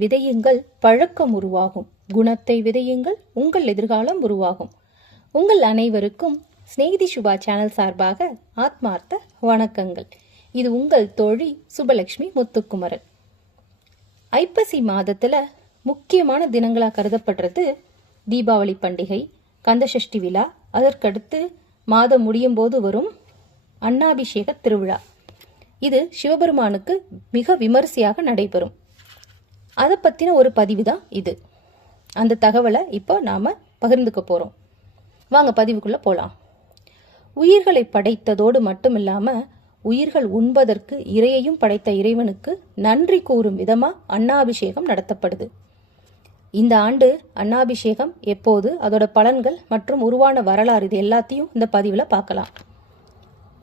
விதையுங்கள், பழக்கம் உருவாகும். குணத்தை விதையுங்கள், உங்கள் எதிர்காலம் உருவாகும். உங்கள் அனைவருக்கும் ஸ்நேகிதி சுபா சேனல் சார்பாக ஆத்மார்த்த வணக்கங்கள். இது உங்கள் தோழி சுபலட்சுமி முத்துக்குமரன். ஐப்பசி மாதத்துல முக்கியமான தினங்களா கருதப்படுறது தீபாவளி பண்டிகை, கந்தசஷ்டி விழா, அதற்கடுத்து மாதம் முடியும் போது வரும் அன்னாபிஷேக திருவிழா. இது சிவபெருமானுக்கு மிக விமரிசையாக நடைபெறும். அதை பற்றின ஒரு பதிவு தான் இது. அந்த தகவலை இப்போ நாம் பகிர்ந்துக்க போகிறோம். வாங்க பதிவுக்குள்ளே போகலாம். உயிர்களை படைத்ததோடு மட்டும் இல்லாமல் உயிர்கள் உண்பதற்கு இறையையும் படைத்த இறைவனுக்கு நன்றி கூறும் விதமாக அன்னாபிஷேகம் நடத்தப்படுது. இந்த ஆண்டு அன்னாபிஷேகம் எப்போது, அதோட பலன்கள் மற்றும் உருவான வரலாறு, இது எல்லாத்தையும் இந்த பதிவில் பார்க்கலாம்.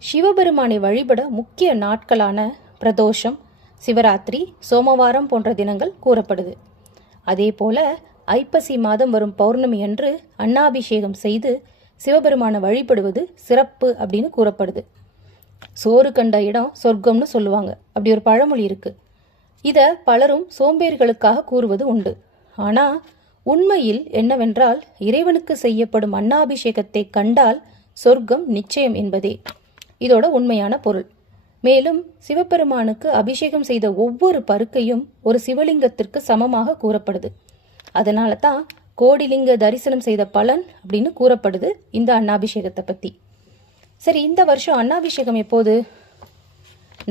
சிவபெருமானை வழிபட முக்கிய நாட்களான பிரதோஷம், சிவராத்திரி, சோமவாரம் போன்ற தினங்கள் கூறப்படுது. அதே போல ஐப்பசி மாதம் வரும் பௌர்ணமி அன்று அன்னாபிஷேகம் செய்து சிவபெருமானை வழிபடுவது சிறப்பு அப்படின்னு கூறப்படுது. சோறு கண்ட இடம் சொர்க்கம்னு சொல்லுவாங்க. அப்படி ஒரு பழமொழி இருக்கு. இதை பலரும் சோம்பேறிகளுக்காக கூறுவது உண்டு. ஆனால் உண்மையில் என்னவென்றால், இறைவனுக்கு செய்யப்படும் அன்னாபிஷேகத்தை கண்டால் சொர்க்கம் நிச்சயம் என்பதே இதோட உண்மையான பொருள். மேலும் சிவபெருமானுக்கு அபிஷேகம் செய்த ஒவ்வொரு பருக்கையும் ஒரு சிவலிங்கத்திற்கு சமமாக கூறப்படுது. அதனால தான் கோடிலிங்க தரிசனம் செய்த பலன் அப்படின்னு கூறப்படுது இந்த அன்னாபிஷேகத்தை பற்றி. சரி, இந்த வருஷம் அன்னாபிஷேகம் எப்போது?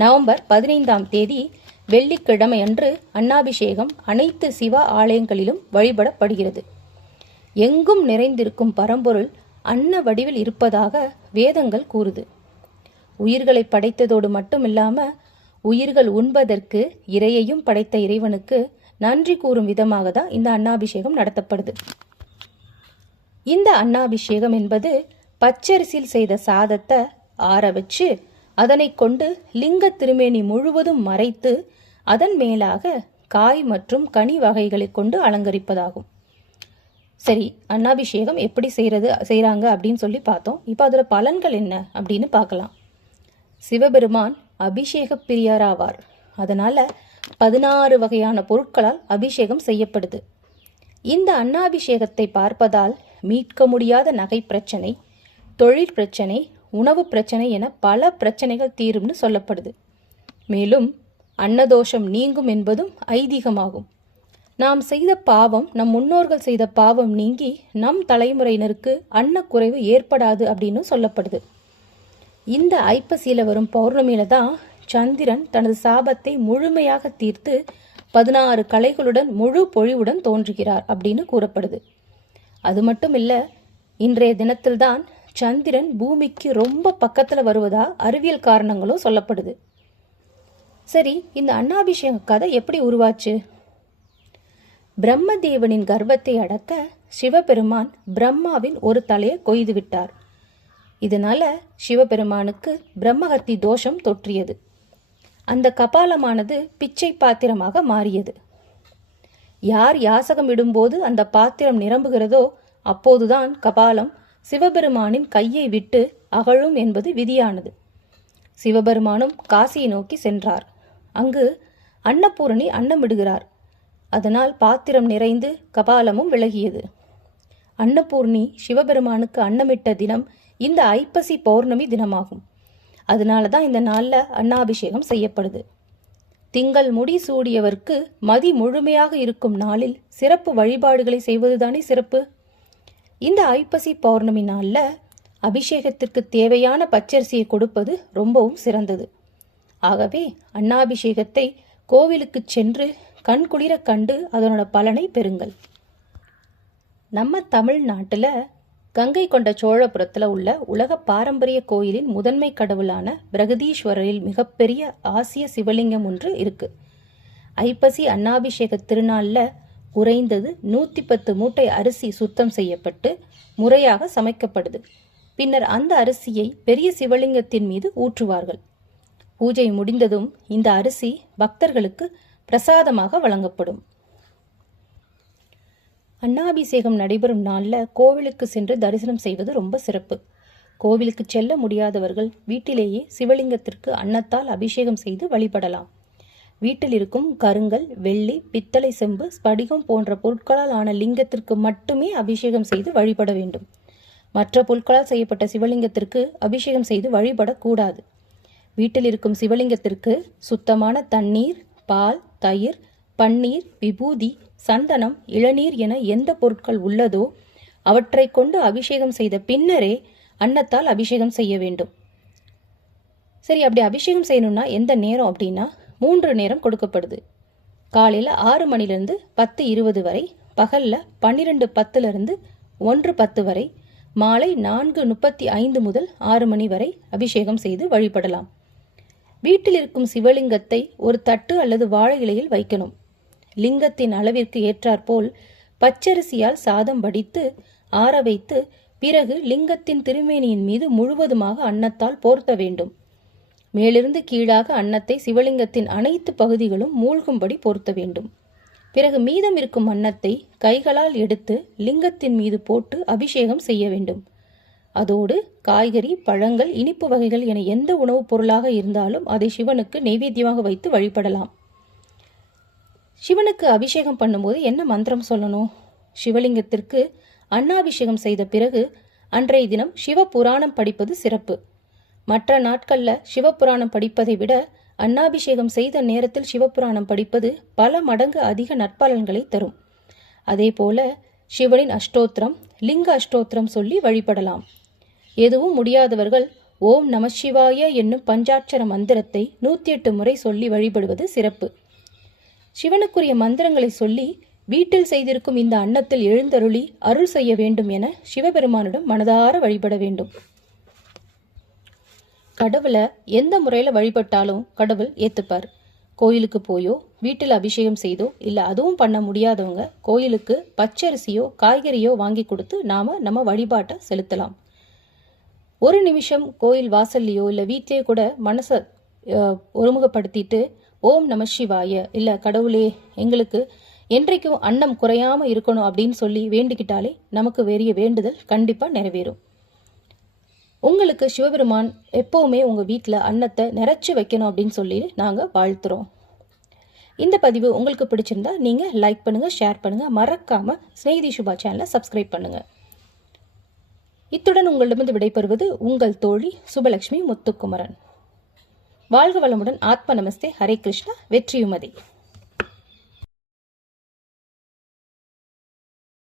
நவம்பர் 15ஆம் தேதி வெள்ளிக்கிழமை அன்று அன்னாபிஷேகம் அனைத்து சிவ ஆலயங்களிலும் வழிபடப்படுகிறது. எங்கும் நிறைந்திருக்கும் பரம்பொருள் அன்ன வடிவில் இருப்பதாக வேதங்கள் கூறுது. உயிர்களை படைத்ததோடு மட்டும் இல்லாமல் உயிர்கள் உண்பதற்கு இறையையும் படைத்த இறைவனுக்கு நன்றி கூறும் விதமாக தான் இந்த அன்னாபிஷேகம் நடத்தப்படுது. இந்த அன்னாபிஷேகம் என்பது பச்சரிசியில் செய்த சாதத்தை ஆற வச்சு அதனை கொண்டு லிங்க திருமேனி முழுவதும் மறைத்து அதன் மேலாக காய் மற்றும் கனி வகைகளை கொண்டு அலங்கரிப்பதாகும். சரி, அன்னாபிஷேகம் எப்படி செய்கிறாங்க அப்படின்னு சொல்லி பார்த்தோம். இப்போ அதோட பலன்கள் என்ன அப்படின்னு பார்க்கலாம். சிவபெருமான் அபிஷேக பிரியராவார். அதனால 16 வகையான பொருட்களால் அபிஷேகம் செய்யப்படுது. இந்த அன்னாபிஷேகத்தை பார்ப்பதால் மீட்க முடியாத நகை பிரச்சனை, தொழில் பிரச்சனை, உணவு பிரச்சனை என பல பிரச்சனைகள் தீரும்னு சொல்லப்படுது. மேலும் அன்னதோஷம் நீங்கும் என்பதும் ஐதீகமாகும். நாம் செய்த பாவம், நம் முன்னோர்கள் செய்த பாவம் நீங்கி நம் தலைமுறையினருக்கு அன்னக்குறைவு ஏற்படாது அப்படின்னு சொல்லப்படுது. இந்த ஐப்பசியில வரும் பௌர்ணமியில தான் சந்திரன் தனது சாபத்தை முழுமையாக தீர்த்து 16 கலைகளுடன் முழு பொழிவுடன் தோன்றுகிறார் அப்படின்னு கூறப்படுது. அது மட்டும் இல்ல, இன்றைய தினத்தில்தான் சந்திரன் பூமிக்கு ரொம்ப பக்கத்துல வருவதா அறிவியல் காரணங்களும் சொல்லப்படுது. சரி, இந்த அன்னாபிஷேக கதை எப்படி உருவாச்சு? பிரம்மதேவனின் கர்ப்பத்தை அடக்க சிவபெருமான் பிரம்மாவின் ஒரு தலையை கொய்து விட்டார். இதனால சிவபெருமானுக்கு பிரம்மஹத்தி தோஷம் தொற்றியது. அந்த கபாலமானது பிச்சை பாத்திரமாக மாறியது. யார் யாசகம் இடும்போது அந்த பாத்திரம் நிரம்புகிறதோ அப்போதுதான் கபாலம் சிவபெருமானின் கையை விட்டு அகழும் என்பது விதியானது. சிவபெருமானும் காசியை நோக்கி சென்றார். அங்கு அன்னபூரணி அன்னமிடுகிறார். அதனால் பாத்திரம் நிறைந்து கபாலமும் விலகியது. அன்னபூர்ணி சிவபெருமானுக்கு அன்னமிட்ட தினம் இந்த ஐப்பசி பௌர்ணமி தினமாகும். அதனால தான் இந்த நாளில் அன்னாபிஷேகம் செய்யப்படுது. திங்கள் முடி சூடியவர்க்கு மதி முழுமையாக இருக்கும் நாளில் சிறப்பு வழிபாடுகளை செய்வதுதானே சிறப்பு. இந்த ஐப்பசி பௌர்ணமி நாளில் அபிஷேகத்திற்கு தேவையான பச்சரிசியை கொடுப்பது ரொம்பவும் சிறந்தது. ஆகவே அன்னாபிஷேகத்தை கோவிலுக்கு சென்று கண்குளிர கண்டு அதனோட பலனை பெறுங்கள். நம்ம தமிழ்நாட்டில் கங்கை கொண்ட சோழபுரத்தில் உள்ள உலக பாரம்பரிய கோயிலின் முதன்மை கடவுளான பிரகதீஸ்வரரில் மிகப்பெரிய ஆசிய சிவலிங்கம் ஒன்று இருக்கு. ஐப்பசி அன்னாபிஷேக திருநாளில் குறைந்தது 110 மூட்டை அரிசி சுத்தம் செய்யப்பட்டு முறையாக சமைக்கப்படுது. பின்னர் அந்த அரிசியை பெரிய சிவலிங்கத்தின் மீது ஊற்றுவார்கள். பூஜை முடிந்ததும் இந்த அரிசி பக்தர்களுக்கு பிரசாதமாக வழங்கப்படும். அன்னாபிஷேகம் நடைபெறும் நாளில் கோவிலுக்கு சென்று தரிசனம் செய்வது ரொம்ப சிறப்பு. கோவிலுக்கு செல்ல முடியாதவர்கள் வீட்டிலேயே சிவலிங்கத்திற்கு அன்னத்தால் அபிஷேகம் செய்து வழிபடலாம். வீட்டில் இருக்கும் கருங்கல், வெள்ளி, பித்தளை, செம்பு, ஸ்படிகம் போன்ற பொருட்களால் ஆன லிங்கத்திற்கு மட்டுமே அபிஷேகம் செய்து வழிபட வேண்டும். மற்ற பொருட்களால் செய்யப்பட்ட சிவலிங்கத்திற்கு அபிஷேகம் செய்து வழிபடக்கூடாது. வீட்டில் இருக்கும் சிவலிங்கத்திற்கு சுத்தமான தண்ணீர், பால், தயிர், பன்னீர், விபூதி, சந்தனம், இளநீர் என எந்த பொருட்கள் உள்ளதோ அவற்றை கொண்டு அபிஷேகம் செய்த பின்னரே அன்னத்தால் அபிஷேகம் செய்ய வேண்டும். சரி, அப்படி அபிஷேகம் செய்யணும்னா எந்த நேரம் அப்படின்னா 3 நேரம் கொடுக்கப்படுது. காலையில் 6 மணிலிருந்து 10:20 வரை, பகலில் 12:10 1:10 வரை, மாலை 4:35 முதல் 6 மணி வரை அபிஷேகம் செய்து வழிபடலாம். வீட்டில் இருக்கும் சிவலிங்கத்தை ஒரு தட்டு அல்லது வாழை இலையில் வைக்கணும். லிங்கத்தின் அளவிற்கு ஏற்றாற்போல் பச்சரிசியால் சாதம் வடித்து ஆற வைத்து பிறகு லிங்கத்தின் திருமேனியின் மீது முழுவதுமாக அன்னத்தால் போர்த்த வேண்டும். மேலிருந்து கீழாக அன்னத்தை சிவலிங்கத்தின் அனைத்து பகுதிகளும் மூழ்கும்படி போர்த்த வேண்டும். பிறகு மீதம் இருக்கும் அன்னத்தை கைகளால் எடுத்து லிங்கத்தின் மீது போட்டு அபிஷேகம் செய்ய வேண்டும். அதோடு காய்கறி, பழங்கள், இனிப்பு வகைகள் என எந்த உணவுப் பொருளாக இருந்தாலும் அதை சிவனுக்கு நெய்வேத்தியமாக வைத்து வழிபடலாம். சிவனுக்கு அபிஷேகம் பண்ணும்போது என்ன மந்திரம் சொல்லணும்? சிவலிங்கத்திற்கு அன்னாபிஷேகம் செய்த பிறகு அன்றைய தினம் சிவ புராணம் படிப்பது சிறப்பு. மற்ற நாட்களில் சிவபுராணம் படிப்பதை விட அன்னாபிஷேகம் செய்த நேரத்தில் சிவபுராணம் படிப்பது பல மடங்கு அதிக நற்பலன்களை தரும். அதே போல சிவனின் அஷ்டோத்திரம், லிங்க அஷ்டோத்திரம் சொல்லி வழிபடலாம். எதுவும் முடியாதவர்கள் ஓம் நமசிவாய என்னும் பஞ்சாட்சர மந்திரத்தை 108 முறை சொல்லி வழிபடுவது சிறப்பு. சிவனுக்குரிய மந்திரங்களை சொல்லி வீட்டில் செய்திருக்கும் இந்த அன்னத்தில் எழுந்தருளி அருள் செய்ய வேண்டும் என சிவபெருமானிடம் மனதார வழிபட வேண்டும். கடவுளை எந்த முறையில் வழிபட்டாலும் கடவுள் ஏற்றுப்பார். கோயிலுக்கு போயோ வீட்டில் அபிஷேகம் செய்தோ இல்லை அதுவும் பண்ண முடியாதவங்க கோயிலுக்கு பச்சரிசியோ காய்கறியோ வாங்கி கொடுத்து நம்ம வழிபாட்டை செலுத்தலாம். ஒரு நிமிஷம் கோயில் வாசல்லையோ இல்லை வீட்டிலேயே கூட மனசை ஒருமுகப்படுத்திட்டு ஓம் நம சிவாய இல்லை கடவுளே எங்களுக்கு என்றைக்கும் அன்னம் குறையாமல் இருக்கணும் அப்படின்னு சொல்லி வேண்டிக்கிட்டாலே நமக்கு வேறிய வேண்டுதல் கண்டிப்பாக நிறைவேறும். உங்களுக்கு சிவபெருமான் எப்போவுமே உங்கள் வீட்டில் அன்னத்தை நிறைச்சி வைக்கணும் அப்படின்னு சொல்லி நாங்கள் வாழ்த்துறோம். இந்த பதிவு உங்களுக்கு பிடிச்சிருந்தா நீங்கள் லைக் பண்ணுங்கள், ஷேர் பண்ணுங்கள், மறக்காமல் ஸ்நேகிதி சுபா சேனலை சப்ஸ்கிரைப் பண்ணுங்கள். இத்துடன் உங்களிடமிருந்து விடைபெறுவது உங்கள் தோழி சுபலட்சுமி முத்துக்குமரன். வாழ்க வளமுடன். ஆத்ம நமஸ்தே. ஹரே கிருஷ்ணா. வெற்றியுமதி.